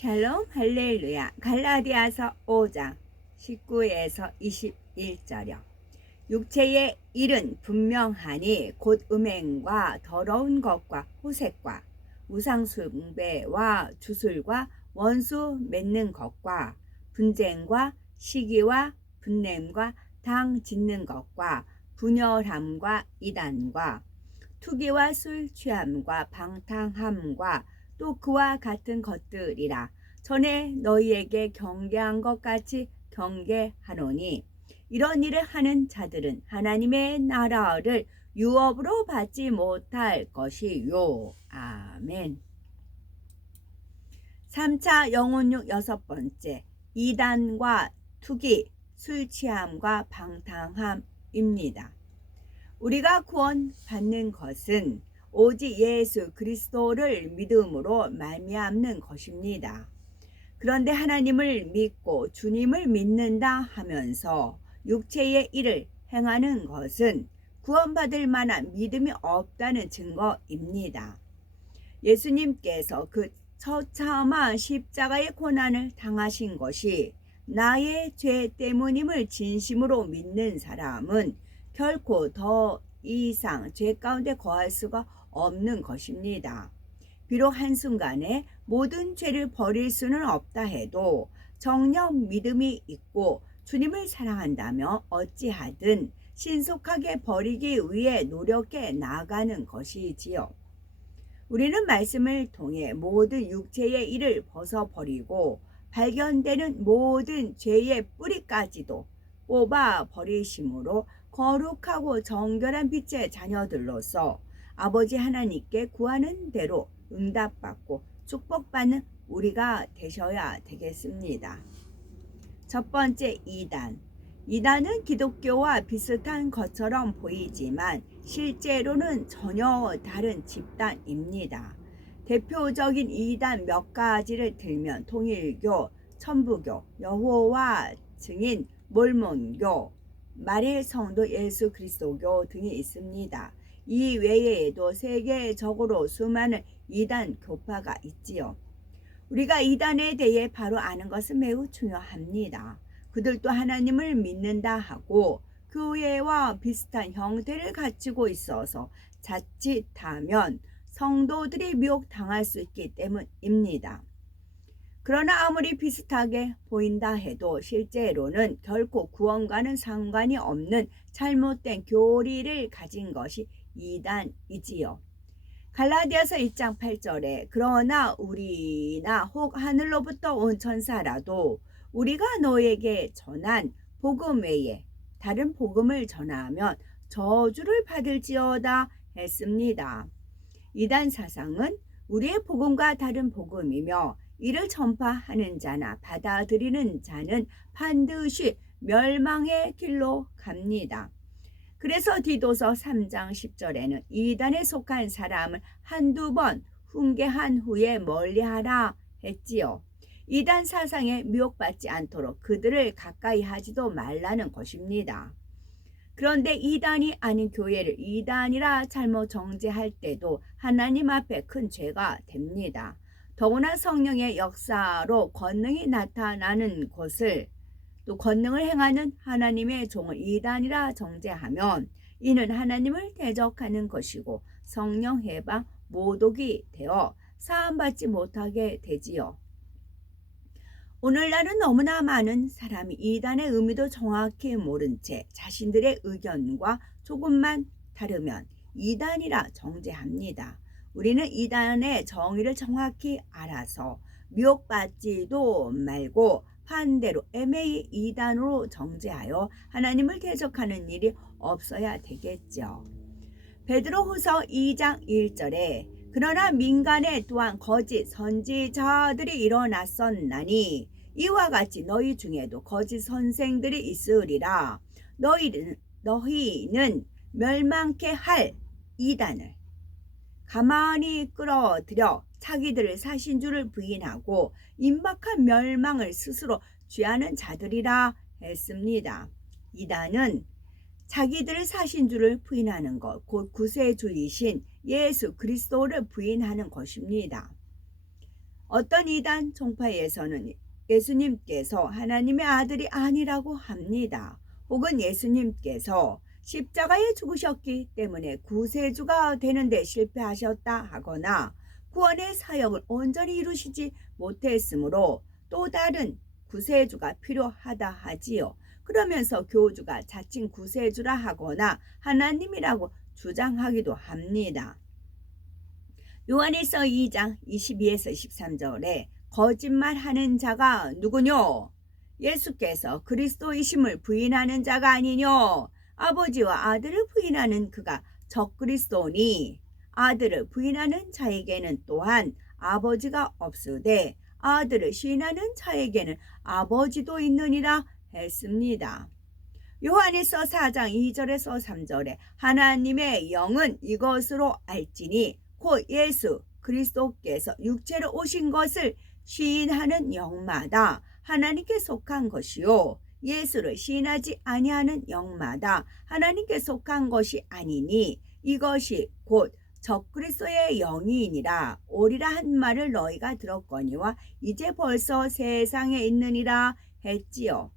샬롬 할렐루야. 갈라디아서 5장 19에서 21절여 육체의 일은 분명하니 곧 음행과 더러운 것과 호색과 우상숭배와 주술과 원수 맺는 것과 분쟁과 시기와 분냄과 당 짓는 것과 분열함과 이단과 투기와 술 취함과 방탕함과 또 그와 같은 것들이라 전에 너희에게 경계한 것 같이 경계하노니 이런 일을 하는 자들은 하나님의 나라를 유업으로 받지 못할 것이요. 아멘. 3차 영혼육 여섯 번째 이단과 투기, 술 취함과 방탕함입니다. 우리가 구원 받는 것은 오직 예수 그리스도를 믿음으로 말미암는 것입니다. 그런데 하나님을 믿고 주님을 믿는다 하면서 육체의 일을 행하는 것은 구원받을 만한 믿음이 없다는 증거입니다. 예수님께서 그 처참한 십자가의 고난을 당하신 것이 나의 죄 때문임을 진심으로 믿는 사람은 결코 더 이상 죄 가운데 거할 수가 없는 것입니다. 비록 한순간에 모든 죄를 버릴 수는 없다 해도 정령 믿음이 있고 주님을 사랑한다며 어찌하든 신속하게 버리기 위해 노력해 나가는 것이지요. 우리는 말씀을 통해 모든 육체의 일을 벗어버리고 발견되는 모든 죄의 뿌리까지도 뽑아 버리심으로 거룩하고 정결한 빛의 자녀들로서 아버지 하나님께 구하는 대로 응답받고 축복받는 우리가 되셔야 되겠습니다. 첫 번째 이단. 이단은 기독교와 비슷한 것처럼 보이지만 실제로는 전혀 다른 집단입니다. 대표적인 이단 몇 가지를 들면 통일교, 천부교, 여호와 증인, 몰몬교, 마릴 성도 예수 그리스도교 등이 있습니다. 이 외에도 세계적으로 수많은 이단 교파가 있지요. 우리가 이단에 대해 바로 아는 것은 매우 중요합니다. 그들도 하나님을 믿는다 하고 교회와 비슷한 형태를 갖추고 있어서 자칫하면 성도들이 미혹당할 수 있기 때문입니다. 그러나 아무리 비슷하게 보인다 해도 실제로는 결코 구원과는 상관이 없는 잘못된 교리를 가진 것이 이단이지요. 갈라디아서 1장 8절에 그러나 우리나 혹 하늘로부터 온 천사라도 우리가 너에게 전한 복음 외에 다른 복음을 전하면 저주를 받을지어다 했습니다. 이단 사상은 우리의 복음과 다른 복음이며 이를 전파하는 자나 받아들이는 자는 반드시 멸망의 길로 갑니다. 그래서 디도서 3장 10절에는 이단에 속한 사람을 한두 번 훈계한 후에 멀리하라 했지요. 이단 사상에 미혹받지 않도록 그들을 가까이 하지도 말라는 것입니다. 그런데 이단이 아닌 교회를 이단이라 잘못 정죄할 때도 하나님 앞에 큰 죄가 됩니다. 더구나 성령의 역사로 권능이 나타나는 곳을 또 권능을 행하는 하나님의 종을 이단이라 정죄하면 이는 하나님을 대적하는 것이고 성령 해방 모독이 되어 사함받지 못하게 되지요. 오늘날은 너무나 많은 사람이 이단의 의미도 정확히 모른 채 자신들의 의견과 조금만 다르면 이단이라 정죄합니다. 우리는 이단의 정의를 정확히 알아서 미혹받지도 말고 반대로 애매히 이단으로 정죄하여 하나님을 대적하는 일이 없어야 되겠죠. 베드로후서 2장 1절에 그러나 민간에 또한 거짓 선지자들이 일어났었나니 이와 같이 너희 중에도 거짓 선생들이 있으리라 너희는 너희는 멸망케 할 이단을 가만히 끌어들여 자기들을 사신 줄을 부인하고 임박한 멸망을 스스로 취하는 자들이라 했습니다. 이단은 자기들을 사신 줄을 부인하는 것, 곧 구세주이신 예수 그리스도를 부인하는 것입니다. 어떤 이단 종파에서는 예수님께서 하나님의 아들이 아니라고 합니다. 혹은 예수님께서 십자가에 죽으셨기 때문에 구세주가 되는데 실패하셨다 하거나 구원의 사역을 온전히 이루시지 못했으므로 또 다른 구세주가 필요하다 하지요. 그러면서 교주가 자칭 구세주라 하거나 하나님이라고 주장하기도 합니다. 요한일서 2장 22에서 23절에 거짓말하는 자가 누구뇨? 예수께서 그리스도이심을 부인하는 자가 아니뇨? 아버지와 아들을 부인하는 그가 적그리스도니 아들을 부인하는 자에게는 또한 아버지가 없으되 아들을 시인하는 자에게는 아버지도 있느니라 했습니다. 요한일서 4장 2절에서 3절에 하나님의 영은 이것으로 알지니 곧 예수 그리스도께서 육체로 오신 것을 시인하는 영마다 하나님께 속한 것이요 예수를 시인하지 아니하는 영마다 하나님께 속한 것이 아니니 이것이 곧 적그리스도의 영이니라 오리라 한 말을 너희가 들었거니와 이제 벌써 세상에 있느니라 했지요.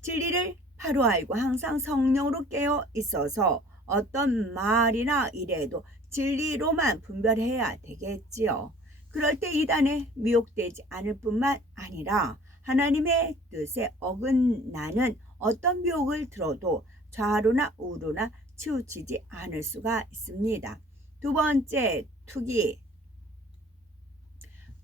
진리를 바로 알고 항상 성령으로 깨어 있어서 어떤 말이나 이래도 진리로만 분별해야 되겠지요. 그럴 때 이단에 미혹되지 않을 뿐만 아니라 하나님의 뜻에 어긋나는 어떤 미혹을 들어도 좌로나 우로나 치우치지 않을 수가 있습니다. 두 번째, 투기.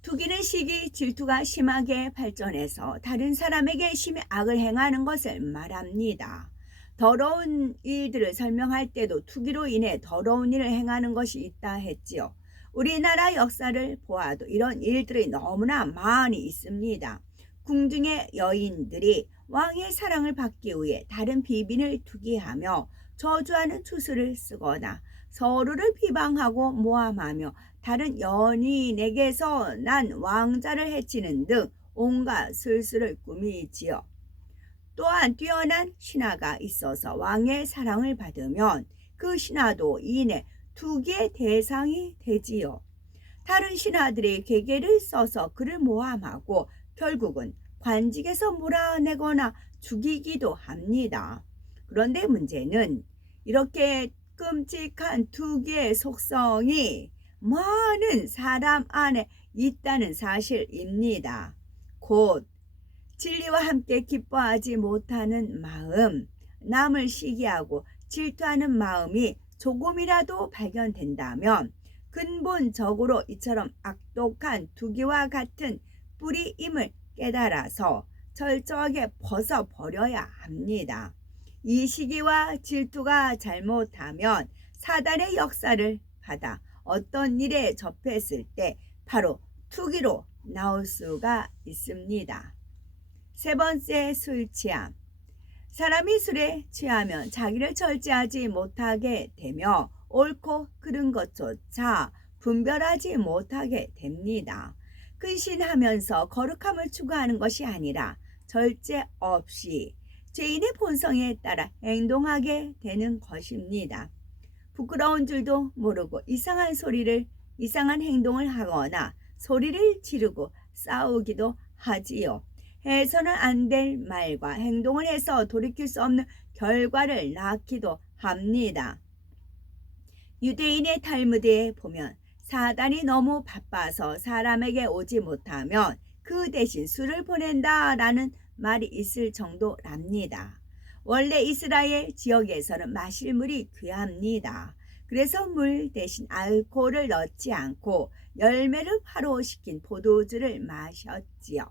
투기는 시기 질투가 심하게 발전해서 다른 사람에게 심히 악을 행하는 것을 말합니다. 더러운 일들을 설명할 때도 투기로 인해 더러운 일을 행하는 것이 있다 했지요. 우리나라 역사를 보아도 이런 일들이 너무나 많이 있습니다. 궁중의 여인들이 왕의 사랑을 받기 위해 다른 비빈을 투기하며 저주하는 추수를 쓰거나 서로를 비방하고 모함하며 다른 연인에게서 난 왕자를 해치는 등 온갖 술수를 꾸미지요. 또한 뛰어난 신하가 있어서 왕의 사랑을 받으면 그 신하도 이내 투기의 대상이 되지요. 다른 신하들의 계계를 써서 그를 모함하고 결국은 관직에서 몰아내거나 죽이기도 합니다. 그런데 문제는 이렇게 끔찍한 투기의 속성이 많은 사람 안에 있다는 사실입니다. 곧 진리와 함께 기뻐하지 못하는 마음, 남을 시기하고 질투하는 마음이 조금이라도 발견된다면 근본적으로 이처럼 악독한 투기와 같은 뿌리임을 깨달아서 철저하게 벗어버려야 합니다. 이 시기와 질투가 잘못하면 사단의 역사를 받아 어떤 일에 접했을 때 바로 투기로 나올 수가 있습니다. 세 번째 술 취함. 사람이 술에 취하면 자기를 절제하지 못하게 되며 옳고 그른 것조차 분별하지 못하게 됩니다. 근신하면서 거룩함을 추구하는 것이 아니라 절제 없이 죄인의 본성에 따라 행동하게 되는 것입니다. 부끄러운 줄도 모르고 이상한 소리를 이상한 행동을 하거나 소리를 지르고 싸우기도 하지요. 해서는 안 될 말과 행동을 해서 돌이킬 수 없는 결과를 낳기도 합니다. 유대인의 탈무드에 보면 사단이 너무 바빠서 사람에게 오지 못하면 그 대신 술을 보낸다 라는 말이 있을 정도랍니다. 원래 이스라엘 지역에서는 마실 물이 귀합니다. 그래서 물 대신 알코올을 넣지 않고 열매를 화로시킨 포도주를 마셨지요.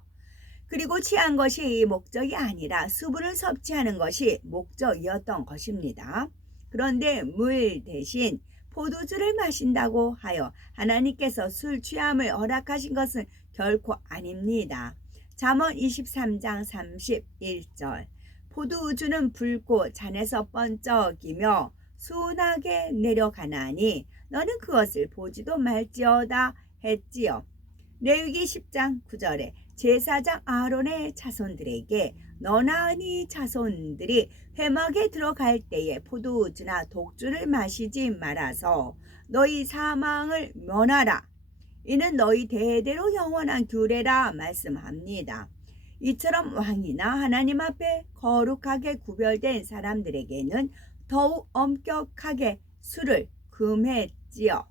그리고 취한 것이 목적이 아니라 수분을 섭취하는 것이 목적이었던 것입니다. 그런데 물 대신 포도주를 마신다고 하여 하나님께서 술 취함을 허락하신 것은 결코 아닙니다. 잠언 23장 31절 포도주는 붉고 잔에서 번쩍이며 순하게 내려가나니 너는 그것을 보지도 말지어다 했지요. 레위기 10장 9절에 제사장 아론의 자손들에게 너나니 자손들이 회막에 들어갈 때에 포도주나 독주를 마시지 말아서 너희 사망을 면하라. 이는 너희 대대로 영원한 규례라 말씀합니다. 이처럼 왕이나 하나님 앞에 거룩하게 구별된 사람들에게는 더욱 엄격하게 술을 금했지요.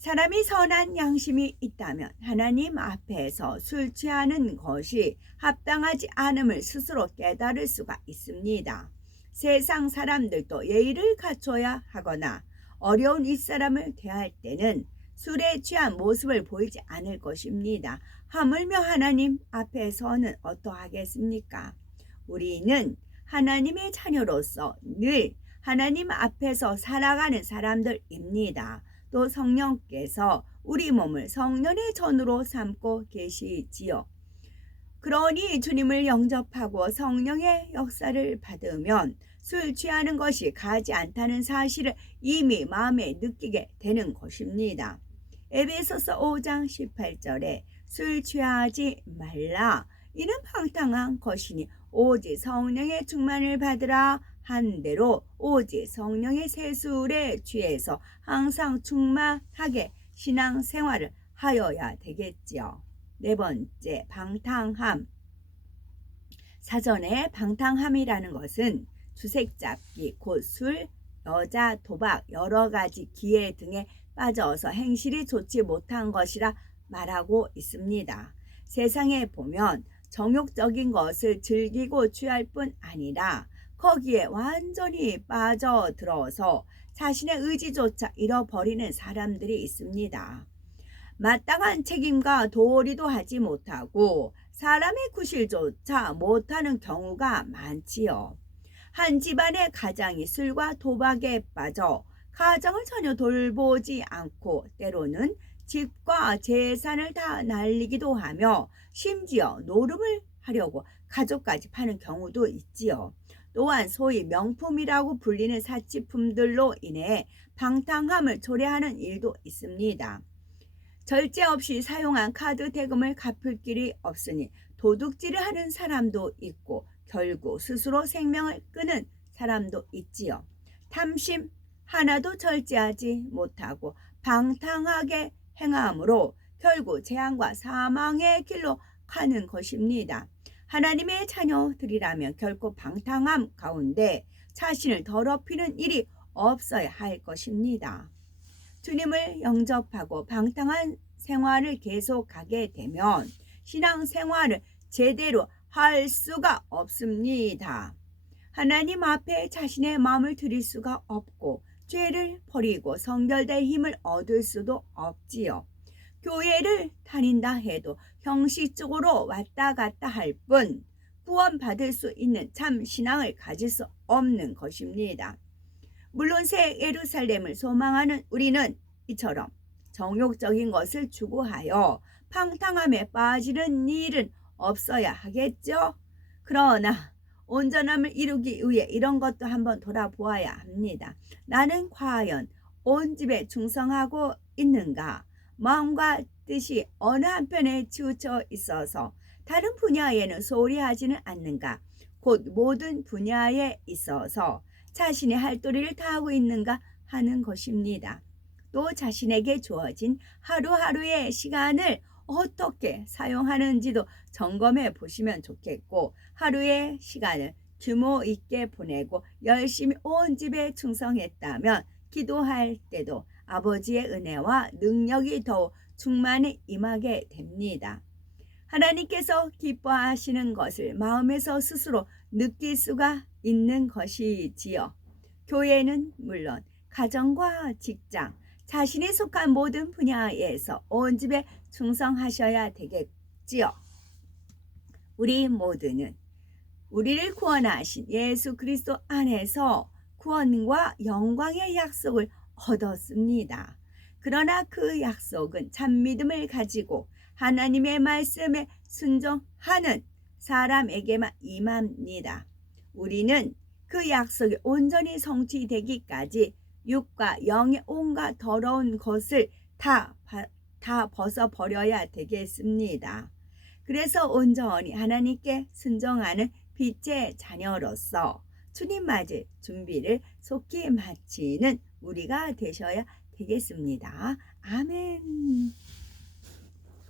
사람이 선한 양심이 있다면 하나님 앞에서 술 취하는 것이 합당하지 않음을 스스로 깨달을 수가 있습니다. 세상 사람들도 예의를 갖춰야 하거나 어려운 윗사람을 대할 때는 술에 취한 모습을 보이지 않을 것입니다. 하물며 하나님 앞에서는 어떠하겠습니까? 우리는 하나님의 자녀로서 늘 하나님 앞에서 살아가는 사람들입니다. 또 성령께서 우리 몸을 성령의 전으로 삼고 계시지요. 그러니 주님을 영접하고 성령의 역사를 받으면 술 취하는 것이 가지 않다는 사실을 이미 마음에 느끼게 되는 것입니다. 에베소서 5장 18절에 술 취하지 말라 이는 방탕한 것이니 오직 성령의 충만을 받으라 한 대로 오직 성령의 세술에 취해서 항상 충만하게 신앙 생활을 하여야 되겠지요. 네 번째, 방탕함. 사전에 방탕함이라는 것은 주색 잡기, 곧 술, 여자, 도박, 여러 가지 기회 등에 빠져서 행실이 좋지 못한 것이라 말하고 있습니다. 세상에 보면 정욕적인 것을 즐기고 취할 뿐 아니라 거기에 완전히 빠져들어서 자신의 의지조차 잃어버리는 사람들이 있습니다. 마땅한 책임과 도리도 하지 못하고 사람의 구실조차 못하는 경우가 많지요. 한 집안의 가장이 술과 도박에 빠져 가정을 전혀 돌보지 않고 때로는 집과 재산을 다 날리기도 하며 심지어 노름을 하려고 가족까지 파는 경우도 있지요. 또한 소위 명품이라고 불리는 사치품들로 인해 방탕함을 초래하는 일도 있습니다. 절제 없이 사용한 카드 대금을 갚을 길이 없으니 도둑질을 하는 사람도 있고 결국 스스로 생명을 끊은 사람도 있지요. 탐심 하나도 절제하지 못하고 방탕하게 행함으로 결국 재앙과 사망의 길로 가는 것입니다. 하나님의 자녀들이라면 결코 방탕함 가운데 자신을 더럽히는 일이 없어야 할 것입니다. 주님을 영접하고 방탕한 생활을 계속하게 되면 신앙 생활을 제대로 할 수가 없습니다. 하나님 앞에 자신의 마음을 드릴 수가 없고 죄를 버리고 성결될 힘을 얻을 수도 없지요. 교회를 다닌다 해도 형식적으로 왔다 갔다 할 뿐 구원받을 수 있는 참 신앙을 가질 수 없는 것입니다. 물론 새 예루살렘을 소망하는 우리는 이처럼 정욕적인 것을 추구하여 팡탕함에 빠지는 일은 없어야 하겠죠. 그러나 온전함을 이루기 위해 이런 것도 한번 돌아보아야 합니다. 나는 과연 온 집에 충성하고 있는가? 마음과 뜻이 어느 한편에 치우쳐 있어서 다른 분야에는 소홀히 하지는 않는가? 곧 모든 분야에 있어서 자신의 할 도리를 다하고 있는가 하는 것입니다. 또 자신에게 주어진 하루하루의 시간을 어떻게 사용하는지도 점검해 보시면 좋겠고 하루의 시간을 규모 있게 보내고 열심히 온 집에 충성했다면 기도할 때도 아버지의 은혜와 능력이 더욱 충만히 임하게 됩니다. 하나님께서 기뻐하시는 것을 마음에서 스스로 느낄 수가 있는 것이지요. 교회는 물론 가정과 직장, 자신이 속한 모든 분야에서 온 집에 충성하셔야 되겠지요. 우리 모두는 우리를 구원하신 예수 그리스도 안에서 구원과 영광의 약속을 얻었습니다. 그러나 그 약속은 참 믿음을 가지고 하나님의 말씀에 순종하는 사람에게만 임합니다. 우리는 그 약속이 온전히 성취되기까지 육과 영의 온갖 더러운 것을 다, 다 벗어버려야 되겠습니다. 그래서 온전히 하나님께 순종하는 빛의 자녀로서 주님 맞을 준비를 속히 마치는 우리가 되셔야 되겠습니다. 아멘.